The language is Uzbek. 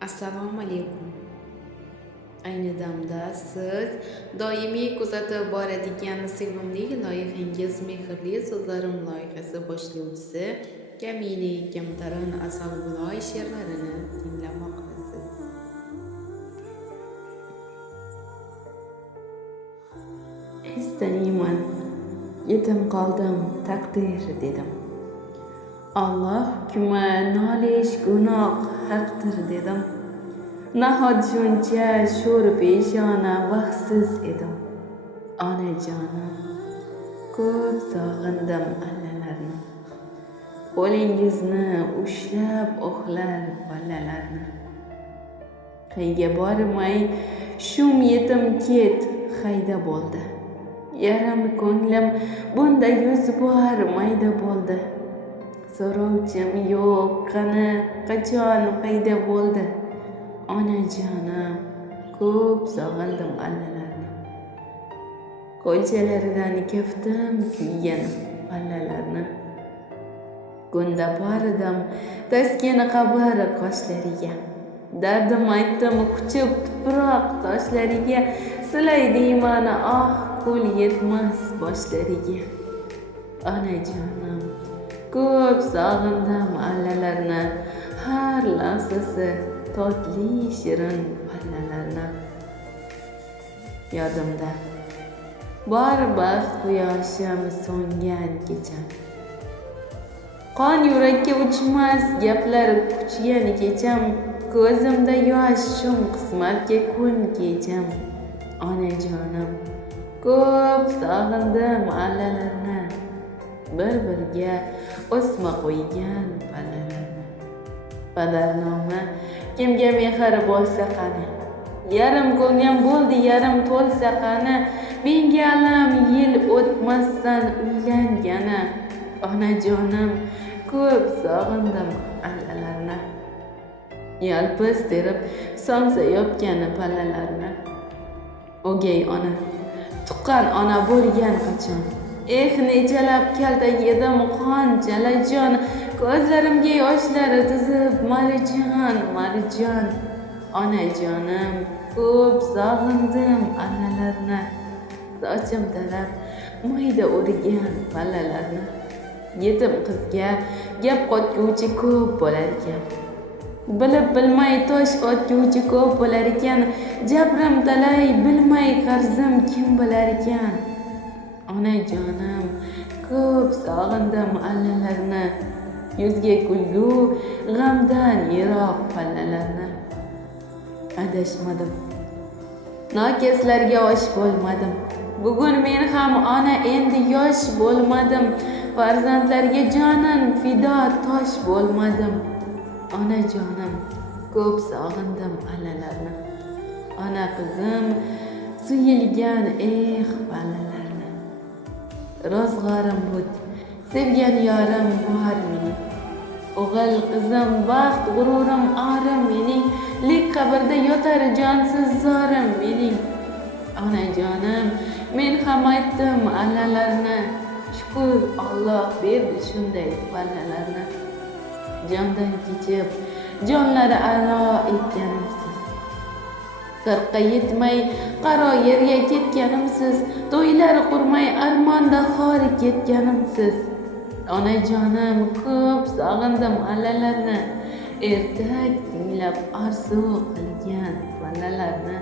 Assalomu alaykum. Ayni damda siz doimiy kuzatib boradigan sevimli loyihangiz Mehrli so'zlarim loyihasi boshlovchisi Kamini Kamtarin Asalbuloy she'rlarini tinglamoqdasiz. Istayman, yetim qoldim, taqdir dedim. Alloh hukmi nolish gunoh haqdir dedim. Nahot shuncha sho'r peshona baxtsiz edim. Onajonim, ko'p sog'indim allalarni. Qo'lingizni ushlab uxlar bolalarni. Qayga bormay shum yetim ket hayda bo'ldi. Yarim ko'nglim bunda yuz bor mayda bo'ldi. So'rovchim yo'q, qani qachon qayda bo'ldi. Onajonim, ko'p sog'indim allalarni. Qo'lchalaridan kaftim kiygan pallalarni. Kunda bordim taskin qabr qoshlariga. Dardim aytdim quchib tuproq toshlariga. Silay deyman qo'l yetmas boshlariga. Onajonim, ko'p sog'indim allalarni. Har lahzasi totli shirin pallalarni. Yodimda bor baxt quyoshim so'ngan kecham. Qon yurakka uchmas gaplar kuchgan kecham. Ko'zimda yosh shum qismatga kun kecham. Onajonim, ko'p sog'indim allalarni. Bir-biriga o'sma qo'ygan pallalarni. Padarnoma kimga mehr bo'lsa qani. Yarim ko'nglim bo'ldi yarim to'lsa qani. Menga alam yil o'tmasdan uylangani. Onajonim, ko'p sog'indim allalarni. Yalpiz terib somsa yopgan pallalarni. O'gay ona, tuqqan ona bo'lgan qachon. Nechalab kaltak yedim qon jalajon. Ko'zlarimga yoshlar tizib marjon marjon. Onajonim, ko'p sog'indim allalarni. Sochim tarab mayda o'rgan pallalarni. Yetim qizga gap qotguvchi ko'p bo'lar ekan. Bilib bilmay tosh otguvchi ko'p bo'lar ekan. Jabrim talay bilmay qarzim kim bo'lar ekan. Onajonim, ko'p sog'indim allalarni. Yuzga kulgu g'amdan yiroq pallalarni. Adashmadim, nokeslarga osh bo'lmadim. Bugun men ham ona endi yosh bo'lmadim. Farzandlarga jonim fido tosh bo'lmadim. Onajonim, ko'p sog'indim allalarni. Ona qizim suyilgan pallalarni. Ro'zg'orim bud, sevgan yorim bor mening. O'g'il qizim baxt g'ururim orim mening. Lek qabrda yotar jonsiz zorim mening. Onajonim, men ham aytdim allalarni. Shukr Alloh berdi shunday pallalarni. Jondan kechib jonlari aro etganimsiz. Qirqqa yetmay qaro yerga ketganimsiz. To'ylar qurmay armonda xor ketganimsiz. Onajonim, ko'p sog'indim allalarni. Ertak tinglab orzu qilgan pallalarni.